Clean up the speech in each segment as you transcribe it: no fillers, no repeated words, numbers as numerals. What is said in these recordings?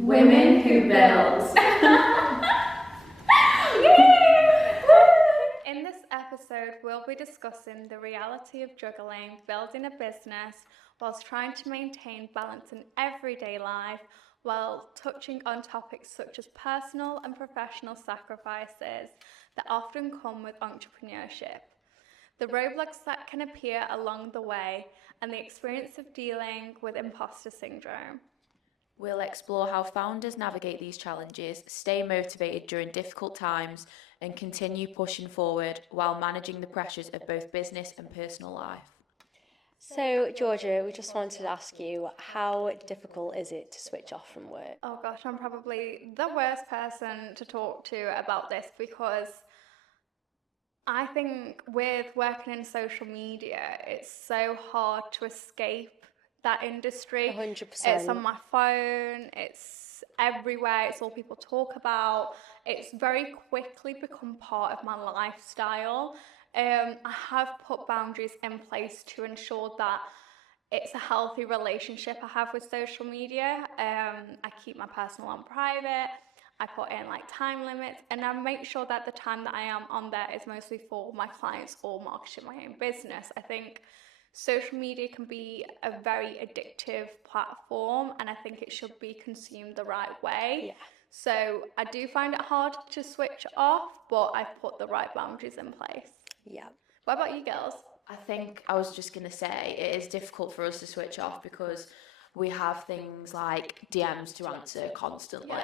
Women who build. In this episode, we'll be discussing the reality of juggling, building a business, whilst trying to maintain balance in everyday life, while touching on topics such as personal and professional sacrifices that often come with entrepreneurship, the roadblocks that can appear along the way, and the experience of dealing with imposter syndrome. We'll explore how founders navigate these challenges, stay motivated during difficult times, and continue pushing forward while managing the pressures of both business and personal life. So, Georgia, we just wanted to ask you, how difficult is it to switch off from work? Oh gosh, I'm probably the worst person to talk to about this, because I think with working in social media, it's so hard to escape that industry. 100%. It's on my phone, it's everywhere, it's all people talk about. It's very quickly become part of my lifestyle. I have put boundaries in place to ensure that it's a healthy relationship I have with social media. I keep my personal on private. I put in like time limits, and I make sure that the time that I am on there is mostly for my clients or marketing my own business. I think social media can be a very addictive platform, and I think it should be consumed the right way. Yeah. So I do find it hard to switch off, but I've put the right boundaries in place. Yeah. What about you girls? I think I was just going to say it is difficult for us to switch off because we have things like DMs to answer constantly.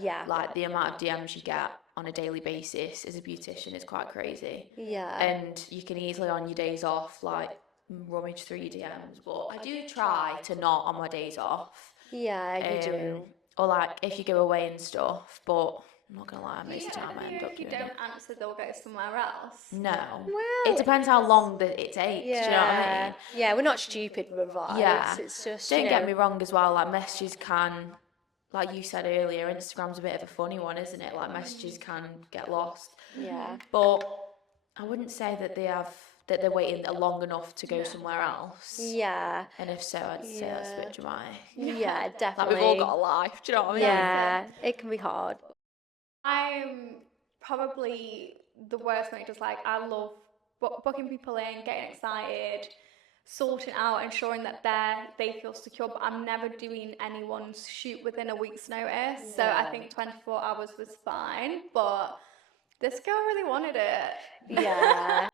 Yeah. Like the amount of DMs you get on a daily basis as a beautician is quite crazy. Yeah. And you can easily on your days off like rummage through your DMs, but I do try to not on my days off. Yeah, you do. Or like if you go away and stuff, but I'm not gonna lie, most of the time I end up If you doing don't it. answer, they'll go somewhere else. No. Well, It depends how long that it takes, do you know what I mean? Yeah, we're not stupid with advice. Yeah. It's just, Don't get me wrong as well, like messages can, like you said earlier, Instagram's a bit of a funny one, isn't it? Like messages can get lost. Yeah. But I wouldn't say that they're waiting long enough to go somewhere else. Yeah. And if so, I'd say that's a bit dramatic. Yeah, Like definitely. we've all got a life, do you know what I mean? Yeah, it can be hard. I'm probably the worst when it does, like, I love booking people in, getting excited, sorting out, ensuring that they feel secure, but I'm never doing anyone's shoot within a week's notice. So I think 24 hours was fine, but this girl really wanted it. Yeah.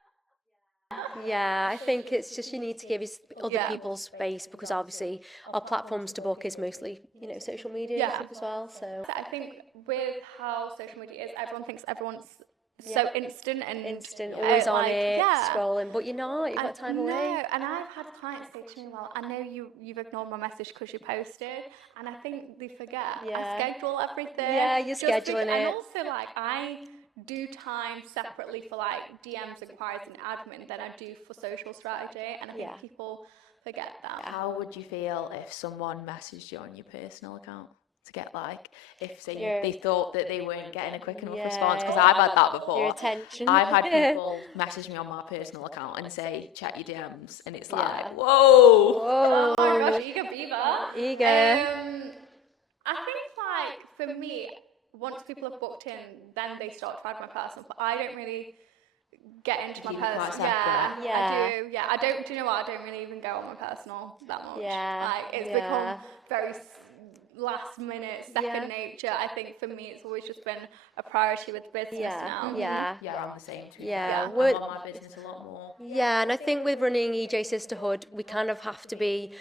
Yeah, I think it's just you need to give other Yeah. people space, because obviously our platforms to book is mostly, social media and Yeah. stuff as well. So I think with how social media is, everyone thinks everyone's so instant and instant, always on like, it, yeah. scrolling, but you're not. You've got time away. No, and I've had clients say to me, well, I know you've ignored my message because you posted, and I think they forget. Yeah. I schedule everything. Yeah, you're scheduling And it. also, like, I do time separately for like DMs, inquiries, and admin than I do for social strategy, and I think Yeah. people forget that. How would you feel if someone messaged you on your personal account to get like, if say Your- they thought that they weren't getting a quick enough Yeah. response? Because I've had that before. Your attention. I've had people message me on my personal account and say, check your DMs, and it's like, Yeah. whoa. Oh my gosh, eager beaver. Eager. I think, like, for me, once people have booked in, then they start to add my personal. But I don't really get into my Keep it quite personal. separate. Yeah. I do. Yeah, I don't. Do you know what? I don't really even go on my personal that much. Yeah, Like, it's yeah. become very last minute, second Yeah. nature. I think for me, it's always just been a priority with business now. Yeah. Yeah, I'm the same. To be Yeah, fair. we're- I'm on my business a lot more. Yeah, and I think with running EJ Sisterhood, we kind of have to be,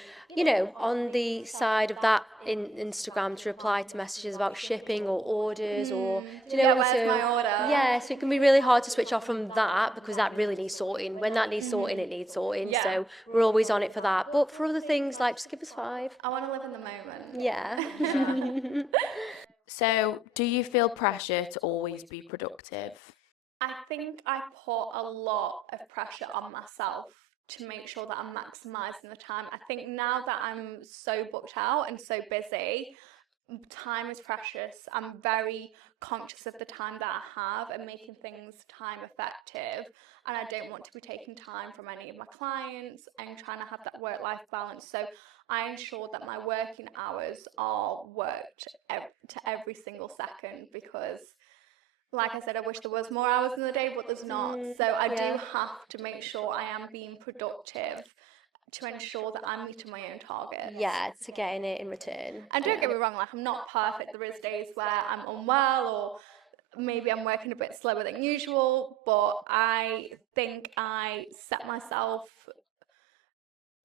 on the side of that in Instagram to reply to messages about shipping or orders or, Yeah, where's my order? Yeah, so it can be really hard to switch off from that, because that really needs sorting. When that needs sorting, it needs sorting. Yeah. So we're always on it for that. But for other things, like, just give us 5. I want to live in the moment. Yeah. So, do you feel pressure to always be productive? I think I put a lot of pressure on myself to make sure that I'm maximising the time. I think now that I'm so booked out and so busy, time is precious. I'm very conscious of the time that I have and making things time effective. And I don't want to be taking time from any of my clients and trying to have that work-life balance. So I ensure that my working hours are worked to every single second, because like I said, I wish there was more hours in the day, but there's not. So I do have to make sure I am being productive to ensure that I'm meeting my own targets. Yeah, to getting it in return. And don't get me wrong, like, I'm not perfect. There is days where I'm unwell, or maybe I'm working a bit slower than usual, but I think I set myself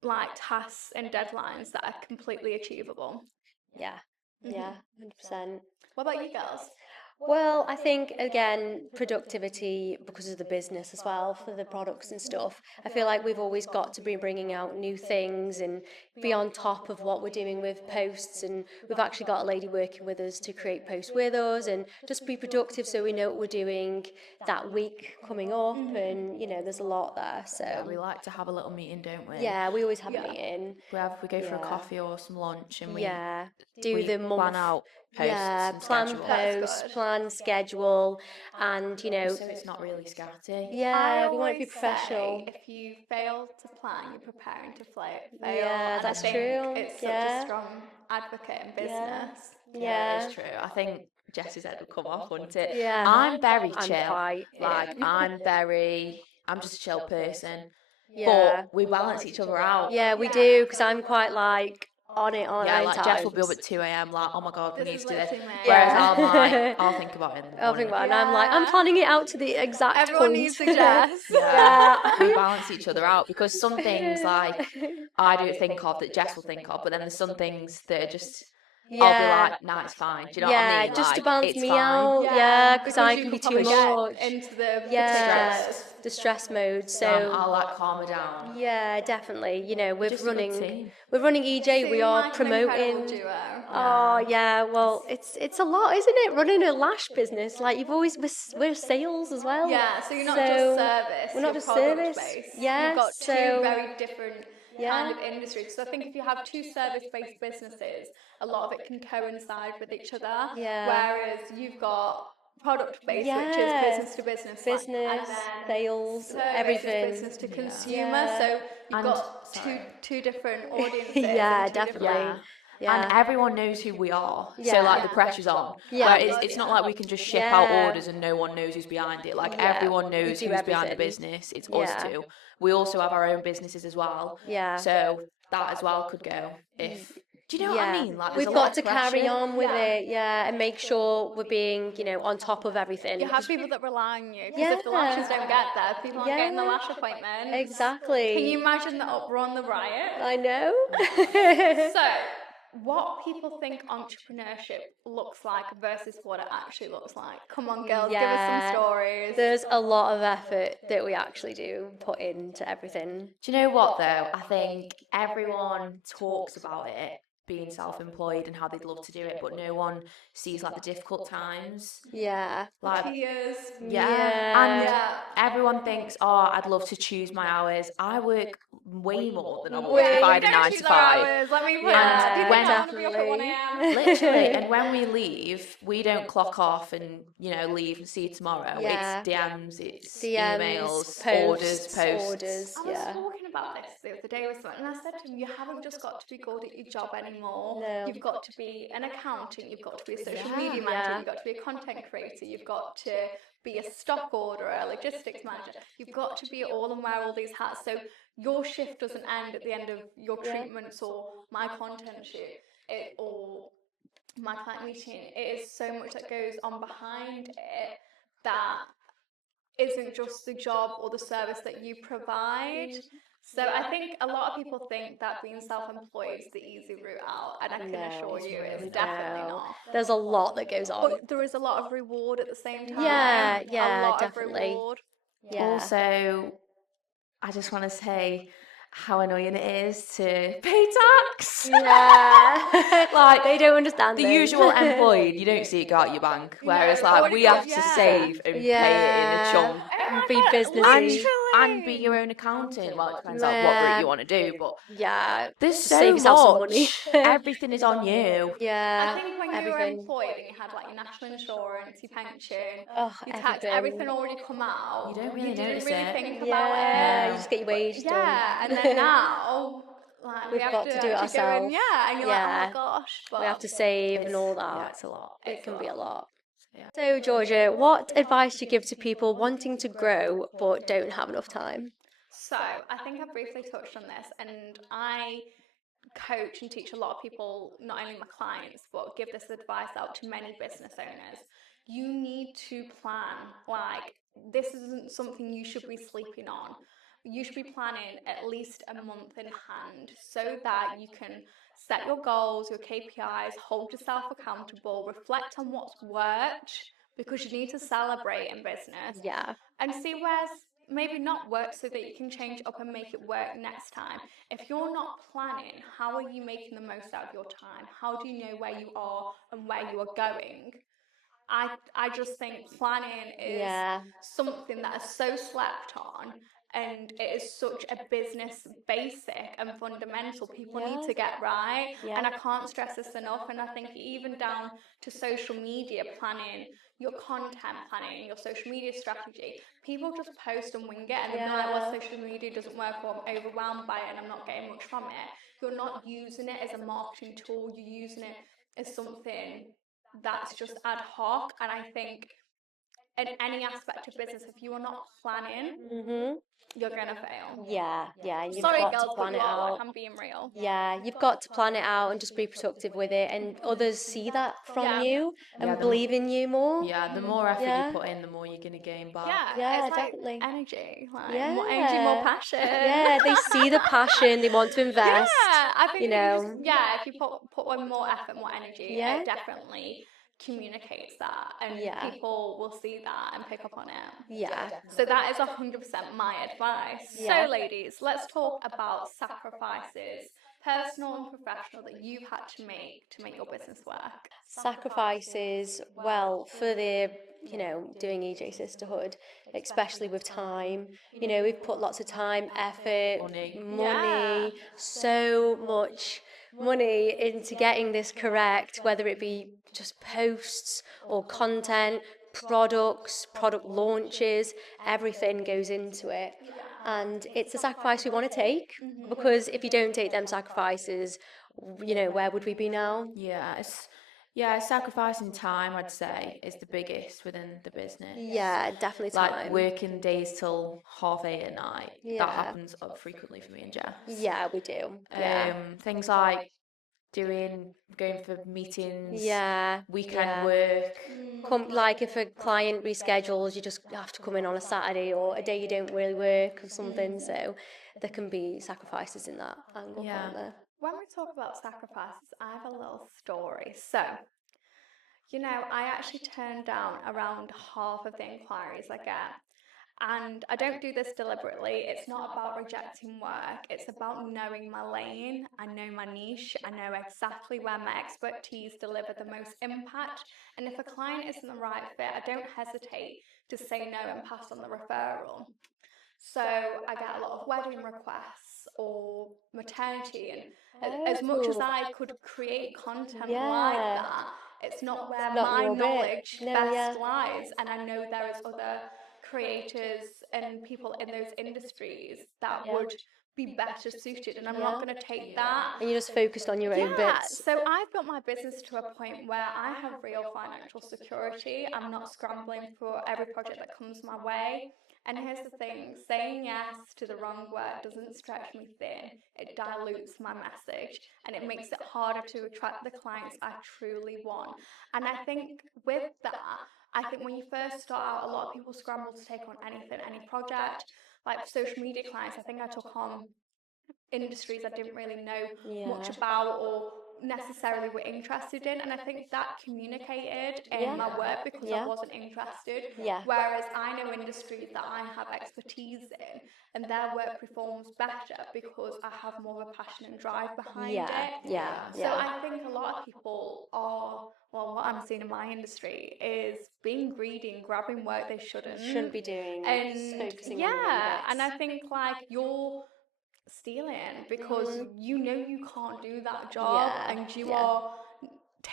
like tasks and deadlines that are completely achievable. Yeah, yeah, 100%. What about you girls? Well, I think, again, productivity because of the business as well, for the products and stuff. I feel like we've always got to be bringing out new things and be on top of what we're doing with posts. And we've actually got a lady working with us to create posts with us and just be productive so we know what we're doing that week coming up. And, there's a lot there. So We like to have a little meeting, don't we? yeah, we always have a meeting. We go for a Yeah. coffee or some lunch, and we do the month. plan out posts and plan schedule. posts, plan schedule, and So it's not really scatty. yeah, I we want to be always professional. say, if you fail to plan, you're preparing to fail. Yeah, And that's I think true. It's such Yeah. a strong advocate in business. Yeah. It's true. I think Jess's head will come off, wouldn't it? Yeah. I'm very I'm chill. quite, I'm just a chill person. Yeah. But we balance each other out. Yeah, we do, because I'm quite like on it, Yeah, like Jess will be up at 2 a.m. like, oh my god, we This need is to do this. literally me. Whereas Yeah. I'm like, I'll think about it in the morning. I'll think about it, and I'm like, I'm planning it out to the exact Everyone point. needs a Jess. Yeah. We balance each other out, because some things like I don't think of that Jess will think of, but then there's some things that are just I'll be like, nah, it's fine. Do you know what I mean? just Like, to balance it's me fine. out. Yeah, because I you can be could too probably much. get into the Yeah, particulars. the stress mode. So I'll like calm her down. yeah, definitely. We're Just a good running. team. We're running EJ. We Seem are like an incredible promoting. duo. Oh yeah, well it's a lot, isn't it? Running a lash business, like we're sales as well. Yeah, so you're not So just service, we're not you're just product service. based. Yeah, You've got so two very different kind of industries. So I think if you have two service-based businesses, a lot of it can coincide with each other. Yeah. Whereas you've got product-based, which is Yeah. business to business, business, and then sales, service everything. is business to consumer. Yeah. So you've And- got two different audiences. Yeah, and two definitely. different- And everyone knows who we are. Yeah. So like the pressure's on. Yeah. Where it's not like we can just ship out Yeah. orders and no one knows who's behind it. Like Yeah. everyone We knows do who's behind the everything. business. It's Yeah. us two. We also have our own businesses as well. Yeah. So that as well could go if. Do you know what I mean? Like, there's we've a lot got to of pressure. carry on with it, and make sure we're being, on top of everything. You have people that rely on you, because if the lashes don't get there, people aren't getting the lash appointment. Exactly. Can you imagine the uproar and the riot? I know. So, what people think entrepreneurship looks like versus what it actually looks like. Come on, girls, give us some stories. There's a lot of effort that we actually do put into everything. Do you know what though? I think everyone talks about it being self-employed and how they'd love to do it, but no one sees like the difficult times. Yeah. Like Tears. and everyone thinks, oh, I'd love to choose my hours. I work way more than I would if I had a 9 to 5. Let me put Yeah, people when- don't want to be up at 1 a.m. Literally, and when we leave, we don't clock off and leave and see you tomorrow. Yeah. It's DMs, it's DMs, emails, posts. orders. I was talking about this the other day with someone, and I said to him, you haven't just got to be good at your job anymore. No. You've got to be an accountant, you've got to be a social Yeah. media manager, you've got to be a content creator, you've got to be a stock orderer, a logistics manager. You've got to be all and wear all these hats. So your shift doesn't end at the end of your treatments or my content shoot or my client meeting. It is so much that goes on behind it that isn't just the job or the service that you provide. So I think a lot of people think that being self-employed is the easy route out, and I can assure you it's definitely not. There's a lot that goes on. But there is a lot of reward at the same time. Yeah, a lot definitely. of reward. Yeah. Also, I just want to say how annoying it is to pay tax. Yeah. Like, they don't understand The them. usual employed, you don't see it go out your bank. Whereas, like, we have to save and pay it in a chunk. Be businessy. And be your own accountant. Well, it depends on what route you want to do, but Yeah. there's Just so save yourself some much. money. Everything is on you. Yeah. I think when you were everything. employed and you had like your national insurance, your pension, Oh, your tax, everything already come out. You don't really didn't notice really it. think Yeah, about it. you just get your wage done. Yeah, and then now, like We've got to do it actually go in, ourselves. yeah, and you're like, oh Yeah. my gosh, but We have to save and all Yeah, that. it's a lot. It can be a lot. Yeah. So, Georgia, what advice do you give to people wanting to grow but don't have enough time? So I think I briefly touched on this, and I coach and teach a lot of people, not only my clients, but give this advice out to many business owners. You need to plan. Like, this isn't something you should be sleeping on. You should be planning at least a month in hand so that you can set your goals, your KPIs, hold yourself accountable, reflect on what's worked, because you need to celebrate in business, Yeah. and see where's maybe not worked so that you can change it up and make it work next time. If you're not planning, how are you making the most out of your time? How do you know where you are and where you are going? I just think planning is Yeah. something that is so slept on, and it is such a business basic and fundamental. People need to get right, and I can't stress this enough. And I think even down to social media planning, your content planning, your social media strategy. People just post and wing it, and they'll be like, well, social media doesn't work, or I'm overwhelmed by it and I'm not getting much from it. You're not using it as a marketing tool, you're using it as something that's just ad hoc. And I think in any aspect of business, if you are not planning, Mhm. you're gonna fail. Yeah. You've Sorry, got girls, to but plan you it are. out. Like, I'm being real. Yeah, you've got to plan it out and just be productive with it, and others see that from you and Yeah, believe in you more. Yeah, the more effort Yeah. you put in, the more you're going to gain back. Yeah, Yeah, it's like definitely. energy. Like, Yeah. more energy, more passion. Yeah, they see the passion, they want to invest. Yeah, I think you if know. you just, yeah, if you put on more effort, more energy, Yeah. it definitely communicates that, and Yeah. people will see that and pick up on it. Yeah. So that is 100% my advice. Yeah. So, ladies, let's talk about sacrifices, personal and professional, that you've had to make your business work. Sacrifices, well, for the, doing EJ Sisterhood, especially with time. We've put lots of time, effort, money, Yeah. so much money into getting this correct, whether it be just posts or content, product launches, everything goes into it. And it's a sacrifice we want to take, because if you don't take them sacrifices, where would we be now? Yeah, sacrificing time, I'd say, is the biggest within the business. Yeah, definitely Like time. working days till 8:30 at night. Yeah. That happens frequently for me and Jess. Yeah, we do. Yeah. Things like going for meetings, Yeah. weekend work. Like if a client reschedules, you just have to come in on a Saturday or a day you don't really work or something. So there can be sacrifices in that angle, Yeah. can't there? When we talk about sacrifices, I have a little story. So, I actually turn down around half of the inquiries I get. And I don't do this deliberately. It's not about rejecting work. It's about knowing my lane. I know my niche. I know exactly where my expertise deliver the most impact. And if a client isn't the right fit, I don't hesitate to say no and pass on the referral. So I get a lot of wedding requests or maternity, and as much as I could create content like that, it's not where my knowledge best lies. And I know there is other creators and people in those industries that would be better suited, and I'm not going to take that. And you're just focused on your own bits. So I've built my business to a point where I have real financial security. I'm not scrambling for every project that comes my way. And here's the thing, saying yes to the wrong work doesn't stretch me thin. It dilutes my message, and it makes it harder to attract the clients I truly want. And I think with that, I think when you first start out, a lot of people scramble to take on anything, any project. Like social media clients, I think I took on industries I didn't really know much about or necessarily were interested in, and I think that communicated in my work because I wasn't interested. Whereas I know industries that I have expertise in, and their work performs better because I have more of a passion and drive behind it. So I think a lot of people are, well, what I'm seeing in my industry is being greedy and grabbing work they shouldn't be doing, and focusing on your own bits. and I think like you're stealing because you know you can't do that job, and you are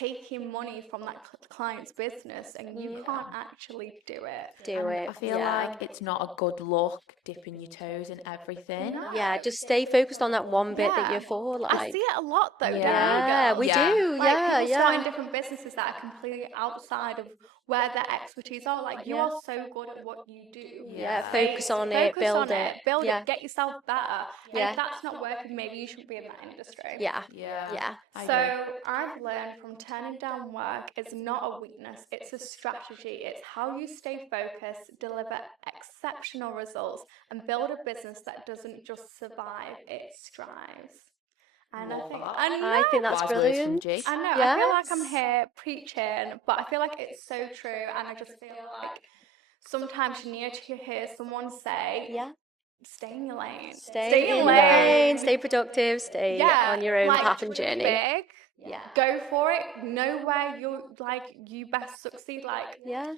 taking money from that client's business and you can't actually do it. I feel like it's not a good look dipping your toes in everything. No. Yeah, just stay focused on that one bit that Yeah. you're for. I Like, see it a lot though. Yeah. Don't you, we girls? Yeah. do. Like Yeah, people starting yeah. different businesses that are completely outside of where their expertise are. Like you are so good at what you do. Yeah, Yeah. focus on it, build it. build Yeah. it, get yourself better. Yeah. And if that's not working, maybe you shouldn't be in that industry. Yeah. Yeah. Yeah. I So agree. I've learned from turning down work, it's not a weakness, it's a strategy. It's how you stay focused, deliver exceptional results, and build a business that doesn't just survive, it strives. And Love that. I think that's Wise words from brilliant. G. I know, I feel like I'm here preaching, but I feel like it's so true, and I just feel like sometimes you need to hear someone say, Yeah. stay in your lane. Stay in your lane, stay productive, stay on your own like, path and dream journey. big, Yeah. go for it, know where you best succeed. Like, Yeah.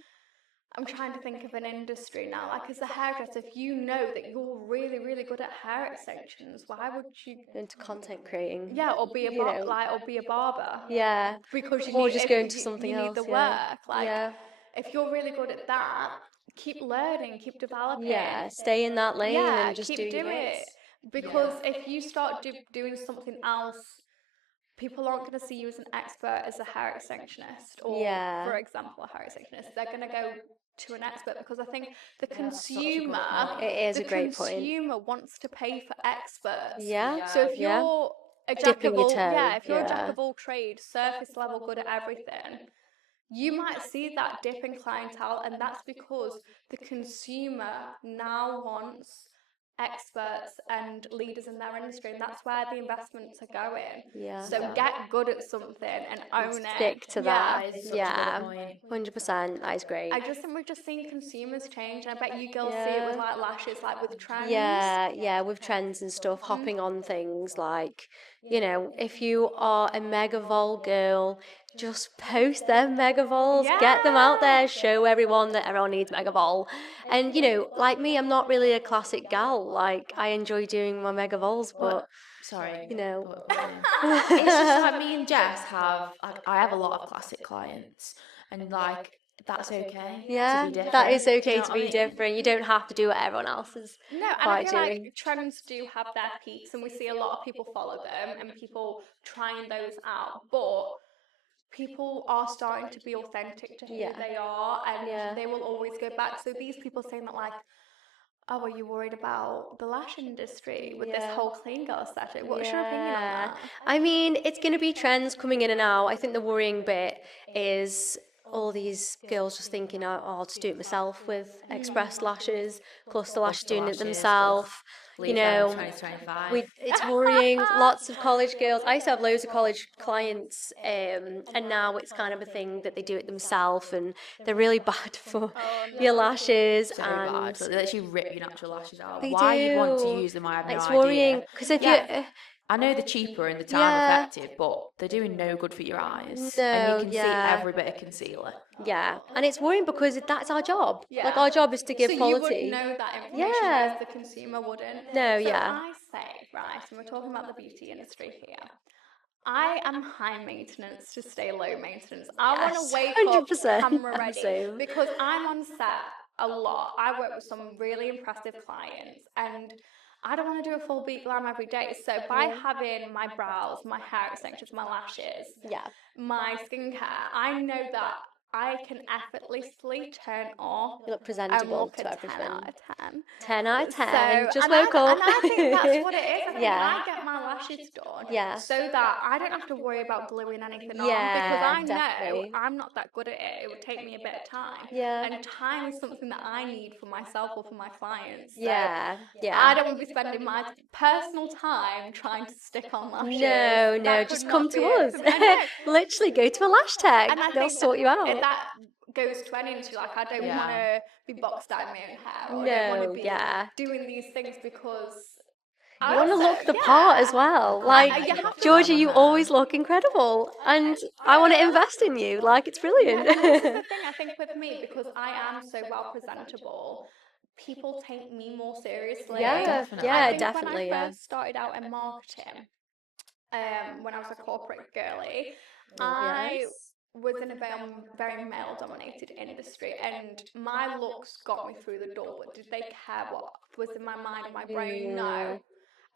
I'm trying to think of an industry now. Like, as a hairdresser, if you know that you're really, really good at hair extensions, why would you? Into content creating. Yeah, or be a you know. or be a barber. Yeah. Because you Or need, just if go into you, something you else. need the Yeah. work. Like, Yeah. if you're really good at that, keep learning, keep developing. Yeah. Stay in that lane and just keep do your doing it. bits. Because if you start doing something else, people aren't going to see you as an expert as a hair extensionist or, Yeah. for example, a hair extensionist. They're going to go to an expert because I think the that's such a good consumer, point. It is a great point. consumer wants to pay for experts. Yeah. So if Yeah. you're a jack Dipping of your all, toe, if you're a jack yeah. of all trades, surface level, good at everything, you might see that dip in clientele, and that's because the consumer now wants experts and leaders in their industry, and that's where the investments are going. Yeah. So get good at something and own it. Stick to that. That is such a Yeah. good point. 100%. That is great. I just think we've just seen consumers change, and I bet you girls see it with like lashes, like with trends. Yeah, with trends and stuff, hopping on things like, if you are a mega vol girl, just post them mega vols, get them out there, show everyone that everyone needs mega vol. And, like me, I'm not really a classic gal. Like, I enjoy doing my mega vols, but, Sorry. but, It's just like me and Jess I have a lot of classic clients, and that's okay. yeah, To be different. that is Do you okay know to what I be mean? different. You don't have to do what everyone else is No, and I quite feel doing. like trends do have their peaks, and we see a lot of people follow them and people trying those out. But people are starting to be authentic to who they are, and they will always go back. So these people saying that, like, oh, are you worried about the lash industry with this whole clean girl aesthetic? What's your opinion on that? I mean, it's going to be trends coming in and out. I think the worrying bit is all these girls just thinking, oh, I'll just do it myself with express lashes, cluster lash doing it themselves. Leave them 2025. It's worrying. Lots of college girls. I used to have loads of college clients, and now it's kind of a thing that they do it themselves, and they're really bad for your lashes. So and bad. So they literally rip your natural lashes out. They Why you'd want do. to use them, I have no It's idea. worrying because if you. I know they're cheaper and the time effective, but they're doing no good for your eyes. And you can see every bit of concealer. Yeah, and it's worrying because that's our job. Like, our job is to give so quality. you would know that information, whereas the consumer wouldn't. No, so yeah. I say, right, and we're talking about the beauty industry here, I am high maintenance to stay low maintenance. I want to wake 100%. up camera ready Same. because I'm on set a lot. I work with some really impressive clients, and I don't want to do a full beat glam every day. So by having my brows, my hair extensions, my lashes, my skincare, I know that I can effortlessly turn off You look and presentable look to a everything. 10 out of 10. 10 out of 10. So, just and woke up. And I think that's what it is. I think Yeah. I get my lashes done so Yeah. that I don't have to worry about gluing anything on, Yeah, because I know definitely. I'm not that good at it. It would take me a bit of time. Yeah. And time is something that I need for myself or for my clients. So Yeah. I don't want to be spending my personal time trying to stick on lashes. No, That just could come not to be it us. for me. I know. Literally, go to a lash tech. And I They'll think sort you out. that goes to any industry. Like, I don't want to be boxed down in my own hair, or I don't want to be doing these things because You want to look the part as well. Like, you have to. Georgia, you always look incredible, and I want to invest in you. Like, it's brilliant. And this is the thing, I think, with me, because I am so well presentable, people take me more seriously. Definitely. Yeah, I think definitely. when I first started out in marketing, when I was a corporate girly, I was in a very male-dominated industry, and my looks got me through the door. But did they care what was in my mind and my brain? No.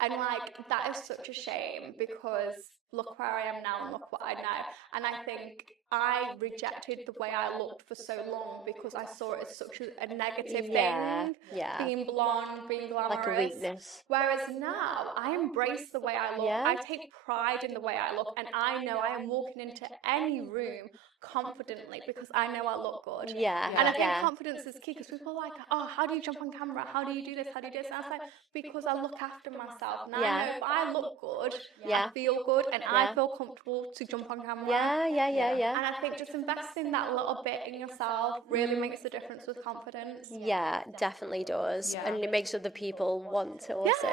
And like that is such a shame, because look where I am now and look what I know. And I think I rejected the way I looked for so long because I saw it as such a negative thing. Being blonde, being glamorous. Like a weakness. Whereas now I embrace the way I look. I take pride in the way I look, and I know I am walking into any room confidently because I know I look good. And I think confidence is key, because people are like, oh, how do you jump on camera? How do you do this? How do you do this? And I was like, because I look after myself. And I know if I look good, I feel good, and I feel comfortable to jump on camera. And I think just investing that little bit in yourself really makes a difference with confidence. Yeah, definitely does. And it makes other people want to also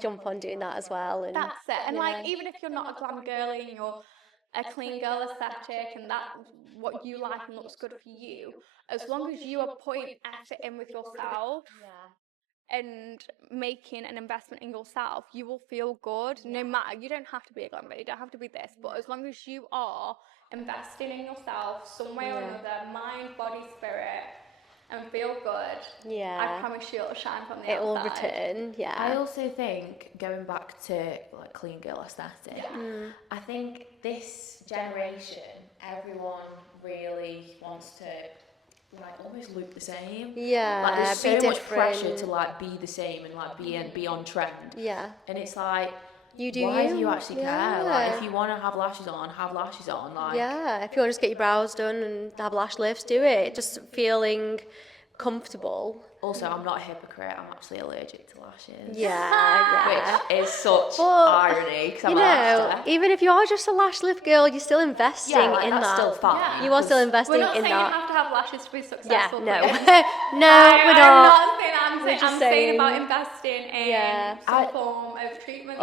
jump on doing that as well. And that's it. And like, even if you're not a glam girly and you're a clean girl aesthetic and that's what you like and looks good for you, as long as you are putting effort in with yourself and making an investment in yourself, you will feel good. No matter, you don't have to be a glam girl, you don't have to be this, but as long as you are investing in yourself some way or another, mind, body, spirit, and feel good, I promise you it'll shine from the outside. It will return. I also think, going back to like clean girl aesthetic, I think this generation, everyone really wants to like almost look the same. Like there's so much pressure to like be the same and like be on trend. And it's like, why do you actually care? Like, if you want to have lashes on, have lashes on. Like, if you want to just get your brows done and have lash lifts, do it. Just feeling comfortable. Also, I'm not a hypocrite. I'm actually allergic to lashes. Which is such irony, because I'm a lash tech. Even if you are just a lash lift girl, you're still investing in that's that. Still fine. You are still investing in that. We're not saying you have to have lashes to be successful. No, no, we're not. I'm saying about investing in some form of treatment.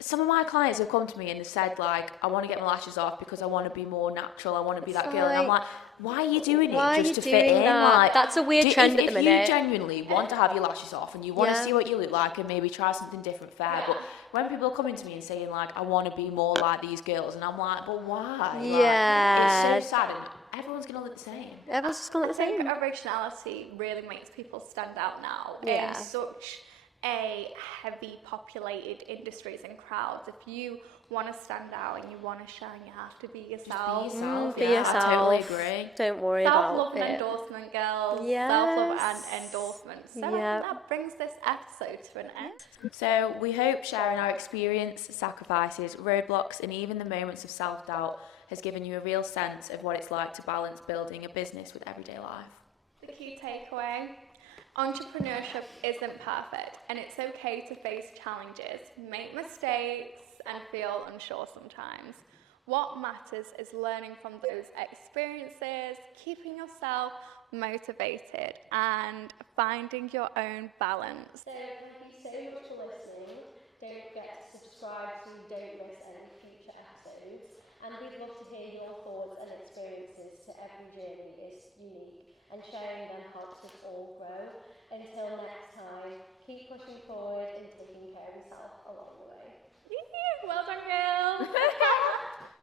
Some of my clients have come to me and they said, like, I want to get my lashes off because I want to be more natural, I want to be that girl. And I'm like, why are you doing it just to fit in? Like, that's a weird trend at the minute. If you genuinely want to have your lashes off and you want to see what you look like and maybe try something different, fair. But when people are coming to me and saying, like, I want to be more like these girls, and I'm like, but why? It's so sad, and everyone's going to look the same. Everyone's just going to look the same. I think originality really makes people stand out now in such a heavy populated industries and crowds. If you want to stand out and you want to shine, you have to be yourself. Just be yourself. Be yourself. I totally agree. Don't worry about it. Self-love and endorsement, girls. Self-love and endorsement. So that brings this episode to an end. So we hope sharing our experience, sacrifices, roadblocks, and even the moments of self-doubt has given you a real sense of what it's like to balance building a business with everyday life. The key takeaway: entrepreneurship isn't perfect, and it's okay to face challenges, make mistakes, and feel unsure sometimes. What matters is learning from those experiences, keeping yourself motivated, and finding your own balance. So thank you so much for listening. Don't forget to subscribe so you don't miss any future episodes. And we'd love to hear your thoughts and experiences, so every journey is unique, and sharing them helps us all grow. Until